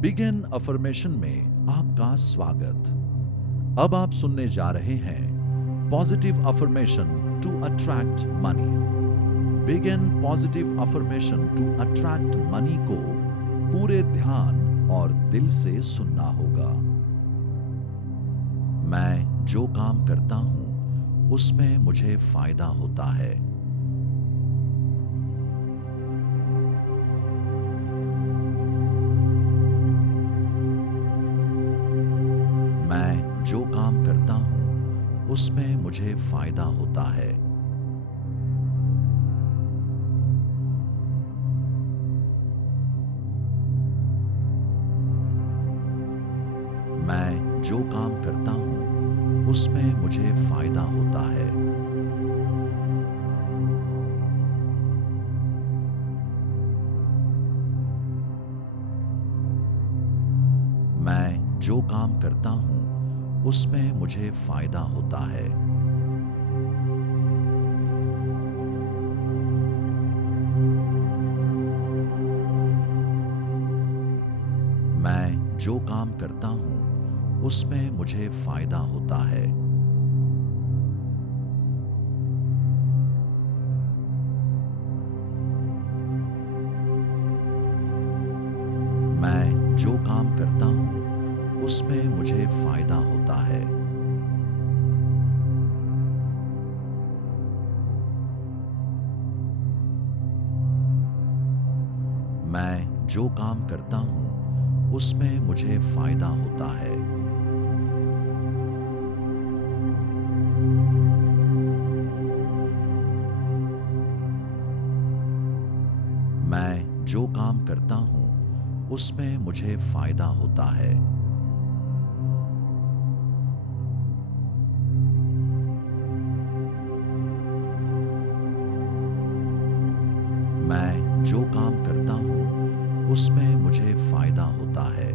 Begin affirmation में आपका स्वागत। अब आप सुनने जा रहे हैं positive affirmation to attract money. Begin positive affirmation to attract money को पूरे ध्यान और दिल से सुनना होगा। मैं जो काम करता हूं उसमें मुझे फायदा होता है। मैं जो काम करता हूं उसमें मुझे फायदा होता है। मैं जो काम करता हूं उसमें मुझे फायदा होता है। मैं जो काम करता हूं उसमें मुझे फायदा होता है। मैं जो काम करता हूं उसमें मुझे फायदा होता है। मैं जो काम करता हूं उसमें मुझे फायदा होता है। मैं जो काम करता हूं उसमें मुझे फायदा होता है। मैं जो काम करता हूं उसमें मुझे फायदा होता है। मैं जो काम करता हूं उसमें मुझे फायदा होता है।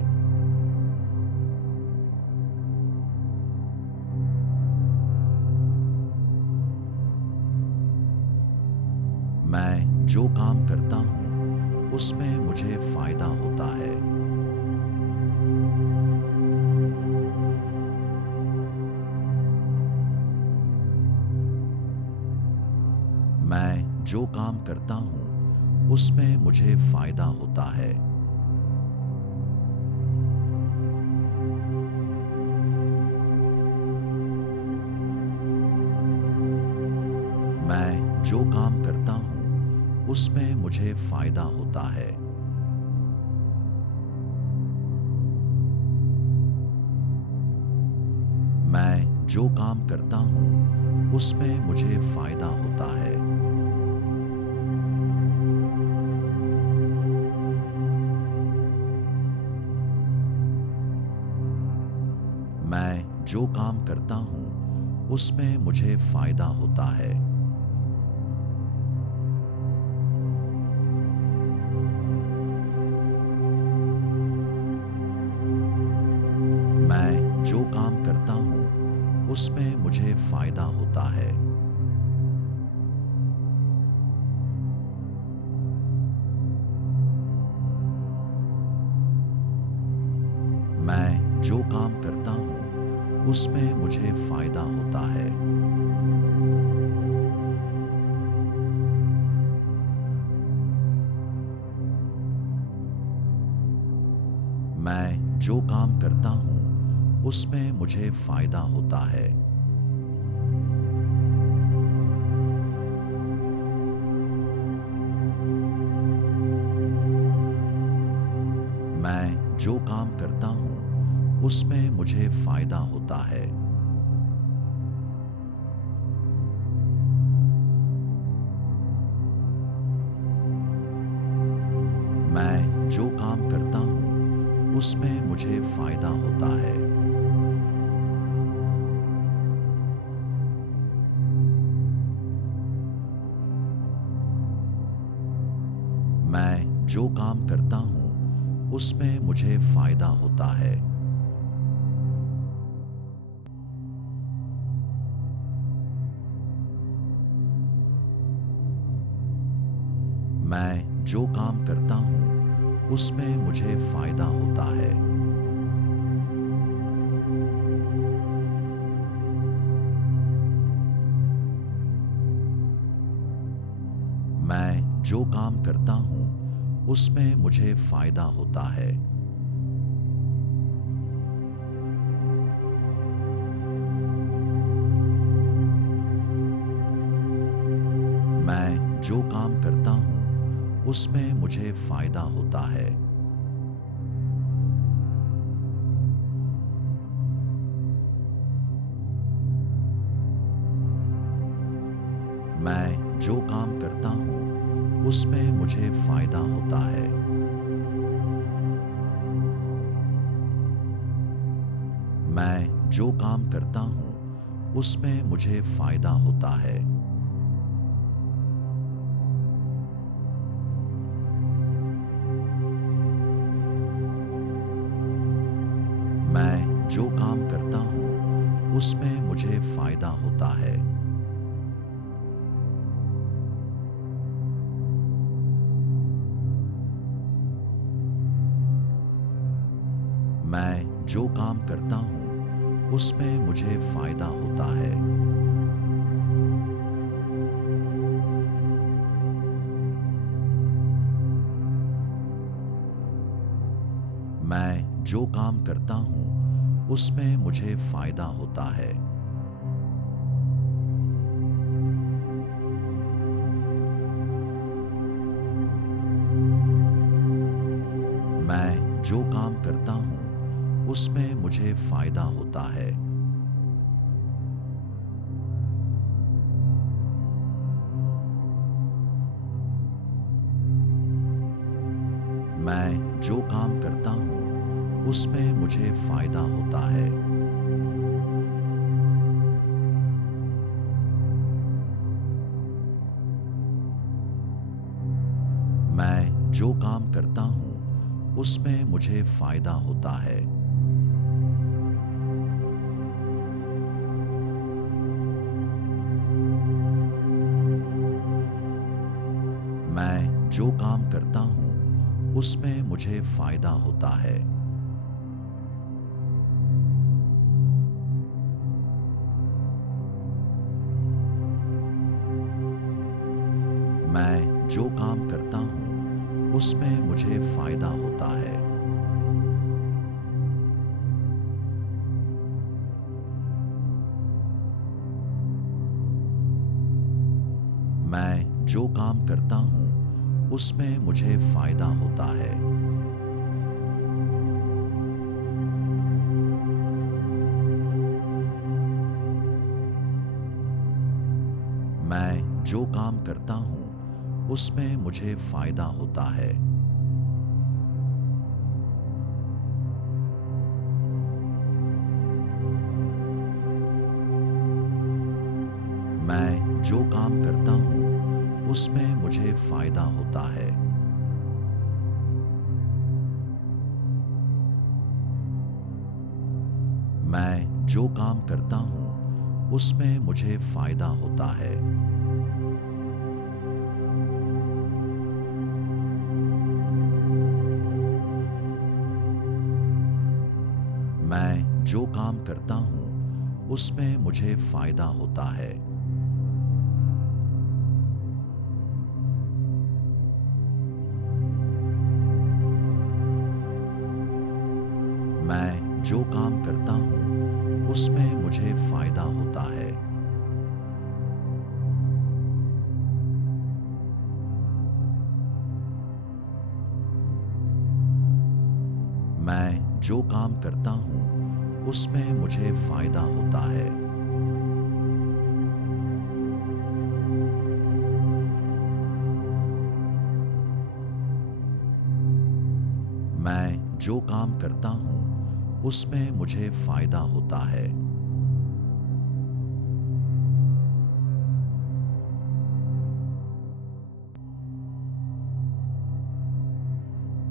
मैं जो काम करता हूं उसमें मुझे फायदा होता है। मैं जो काम करता हूं उसमें मुझे फायदा होता है। मैं जो काम करता हूं उसमें मुझे फायदा होता है। मैं जो काम करता हूं उसमें मुझे फायदा होता है। मैं जो काम करता हूं उसमें मुझे फायदा होता है। मैं जो काम करता हूं उसमें मुझे फायदा होता है। मैं जो काम करता हूं उसमें मुझे फायदा होता है। मैं जो काम करता हूं उसमें मुझे फायदा होता है। मैं जो काम करता हूं उसमें मुझे फायदा होता है। मैं जो काम करता हूं उसमें मुझे फायदा होता है। मैं जो काम करता हूं उसमें मुझे फायदा होता है। मैं जो काम करता हूं उसमें मुझे फायदा होता है। मैं जो काम करता हूं उसमें मुझे फायदा होता है। मैं जो काम करता हूं उसमें मुझे फायदा होता है। मैं जो काम करता हूं उसमें मुझे फायदा होता है। मैं जो काम करता हूं उसमें मुझे फायदा होता है। मैं जो काम करता हूं उसमें मुझे फायदा होता है। मैं जो काम करता हूं उसमें मुझे फायदा होता है। मैं जो काम करता हूं उसमें मुझे फायदा होता है। मैं जो काम करता हूं उसमें मुझे फायदा होता है। मैं जो काम करता हूं उसमें मुझे फायदा होता है। मैं जो काम करता हूं उसमें मुझे फायदा होता है। मैं जो काम करता हूं उसमें मुझे फायदा होता है। मैं जो काम करता हूं उसमें मुझे फायदा होता है। मैं जो काम करता हूं उसमें मुझे फायदा होता है। मैं जो काम करता हूं उसमें मुझे फायदा होता है। मैं जो काम करता हूं उसमें मुझे फायदा होता है। मैं जो काम करता हूं उसमें मुझे फायदा होता है। मैं जो काम करता हूं उसमें मुझे फायदा होता है। मैं जो काम करता हूं उसमें मुझे फायदा होता है। मैं जो काम करता हूं उसमें मुझे फायदा होता है। मैं जो काम करता हूं उसमें मुझे फायदा होता है।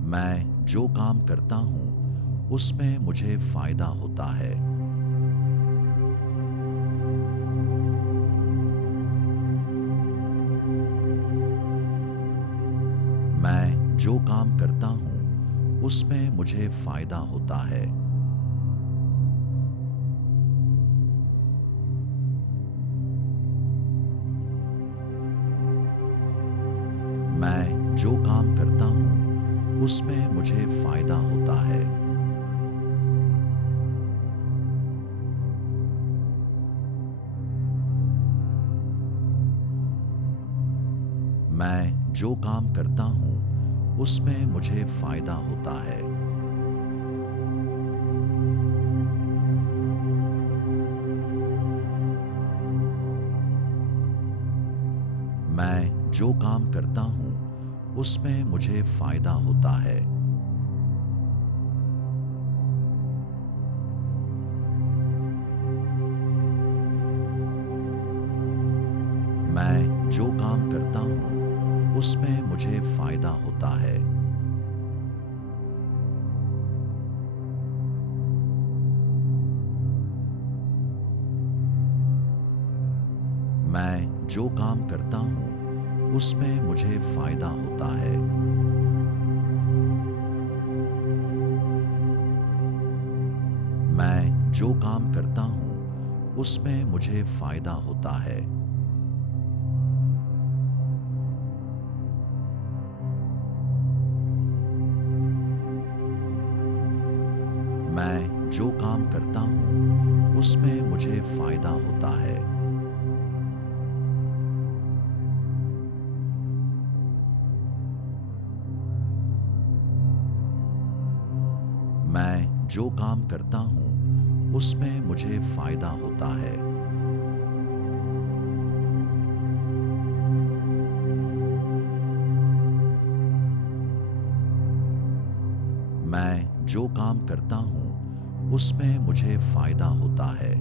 मैं जो काम करता हूं उसमें मुझे फायदा होता है। मैं जो काम करता हूं उसमें मुझे फायदा होता है। मैं जो काम करता हूं उसमें मुझे फायदा होता है। मैं जो काम करता हूं उसमें मुझे फायदा होता है। मैं जो काम करता हूं उसमें मुझे फायदा होता है। मैं जो काम करता हूं उसमें मुझे फायदा होता है। मैं जो काम करता हूं उसमें मुझे फायदा होता है। मैं जो काम करता हूं उसमें मुझे फायदा होता है। मैं जो काम करता हूं उसमें मुझे फायदा होता है। मैं जो काम करता हूं उसमें मुझे फायदा होता है। मैं जो काम करता हूं उसमें मुझे फायदा होता है।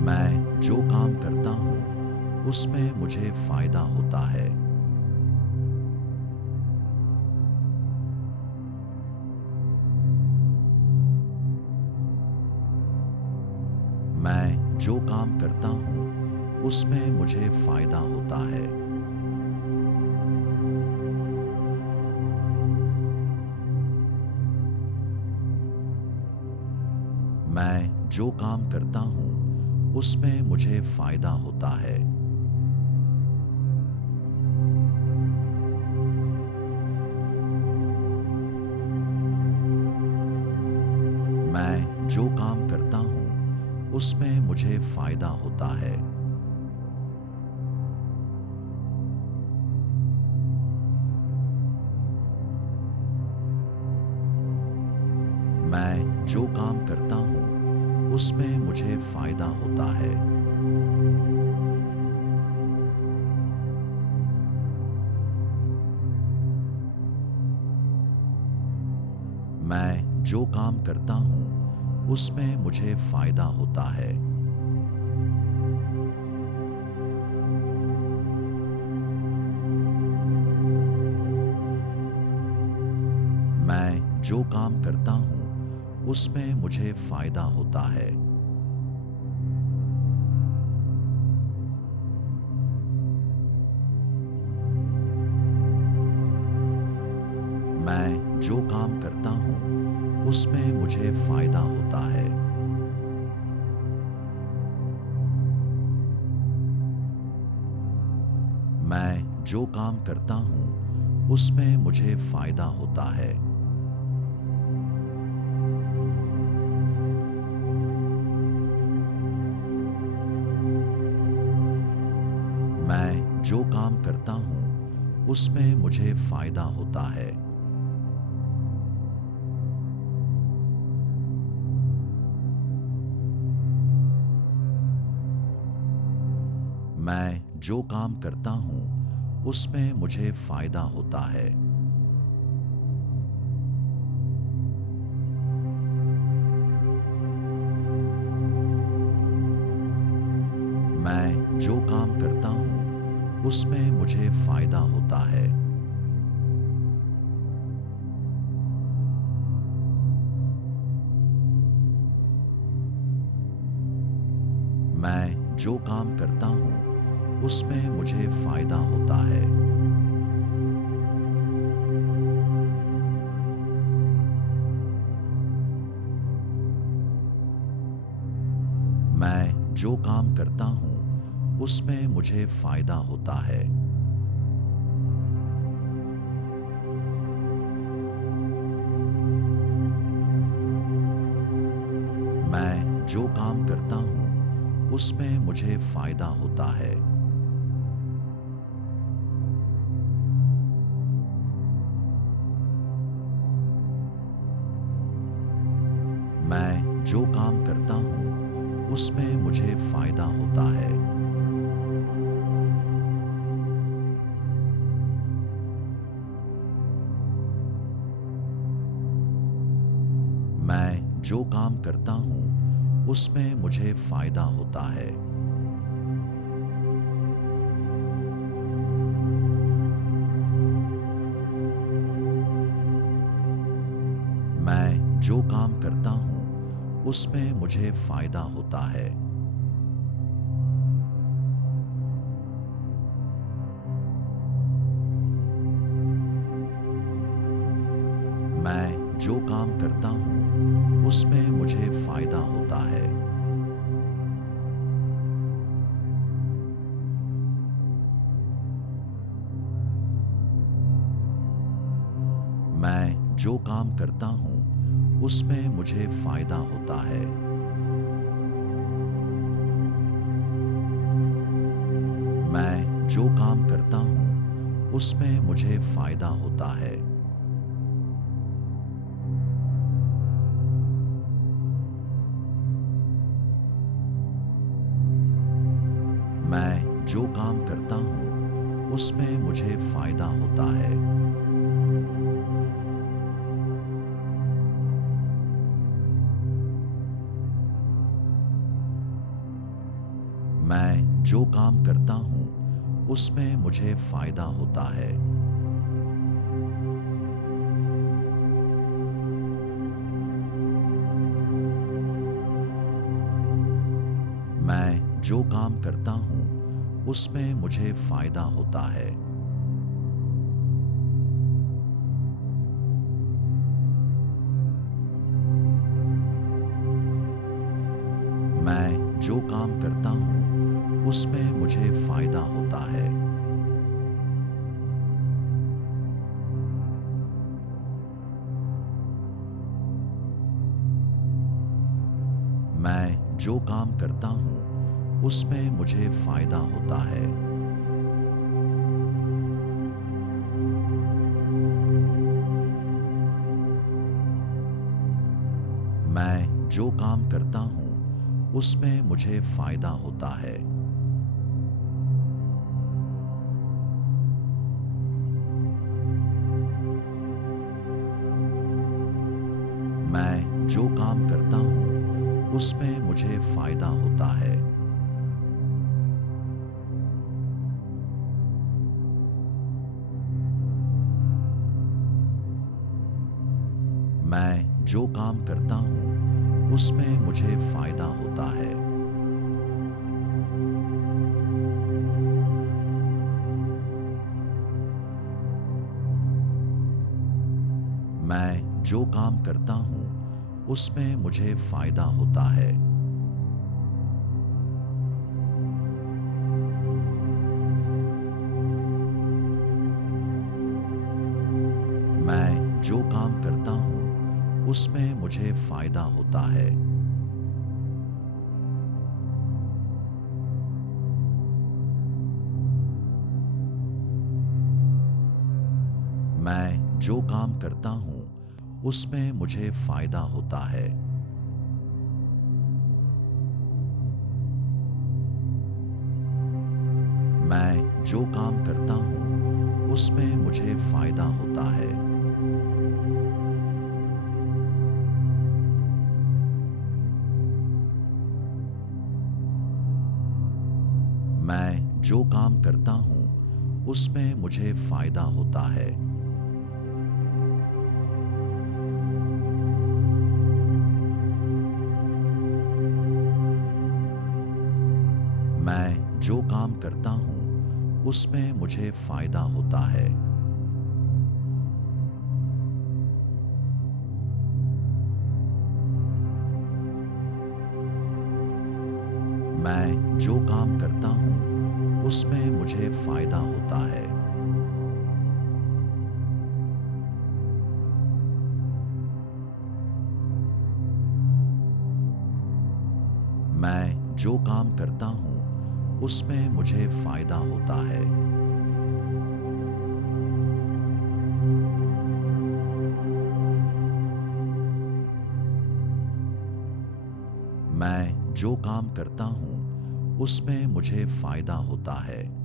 मैं जो काम करता हूं उसमें मुझे फायदा होता है। मैं जो काम करता हूं उसमें मुझे फायदा होता है। मैं जो काम करता हूं उसमें मुझे फायदा होता है। मैं जो काम करता हूं उसमें मुझे फायदा होता है। मैं जो काम करता हूं उसमें मुझे फायदा होता है। मैं जो काम करता हूं उसमें मुझे फायदा होता है। मैं जो काम करता हूं उसमें मुझे फायदा होता है। मैं जो काम करता हूं उसमें मुझे फायदा होता है। मैं जो काम करता हूं उसमें मुझे फायदा होता है। मैं जो काम करता हूं उसमें मुझे फायदा होता है। मैं जो काम करता हूं उसमें मुझे फायदा होता है। मैं जो काम करता हूं उसमें मुझे फायदा होता है। मैं जो काम करता हूँ उसमें मुझे फायदा होता है। मैं जो काम करता हूँ उसमें मुझे फायदा होता है। मैं जो काम करता हूँ उसमें मुझे फायदा होता है। मैं जो काम करता हूँ उसमें मुझे फायदा होता है। मैं जो काम करता हूँ उसमें मुझे फायदा होता है। मैं जो काम करता हूँ उसमें मुझे फायदा होता है। मैं जो काम करता हूँ उसमें मुझे फायदा होता है। मैं जो काम करता हूँ उसमें मुझे फायदा होता है। मैं जो काम करता हूँ उसमें मुझे फायदा होता है। मैं जो काम करता हूँ उसमें मुझे फायदा होता है। मैं जो काम करता हूँ उसमें मुझे फायदा होता है। मैं जो काम करता हूँ उसमें मुझे फायदा होता है। मैं जो काम करता हूँ उसमें मुझे फायदा होता है। मैं जो काम करता हूँ उसमें मुझे फायदा होता है। मैं जो काम करता हूँ उसमें मुझे फायदा होता है। मैं जो काम करता हूँ उसमें मुझे फायदा होता है। मैं जो काम करता हूँ उसमें मुझे फायदा होता है। मैं जो काम करता हूँ उसमें मुझे फायदा होता है। मैं जो काम करता हूँ उसमें मुझे फायदा होता है। मैं जो काम करता हूँ उसमें मुझे फायदा होता है। मैं जो काम करता हूँ उसमें मुझे फायदा होता है। मैं जो काम करता हूँ उसमें मुझे फायदा होता है। मैं जो काम करता हूं उसमें मुझे फायदा होता है। मैं जो काम करता हूं उसमें मुझे फायदा होता है। मैं जो काम करता हूं उसमें मुझे फायदा होता है। मैं जो काम करता हूं उसमें मुझे फायदा होता है।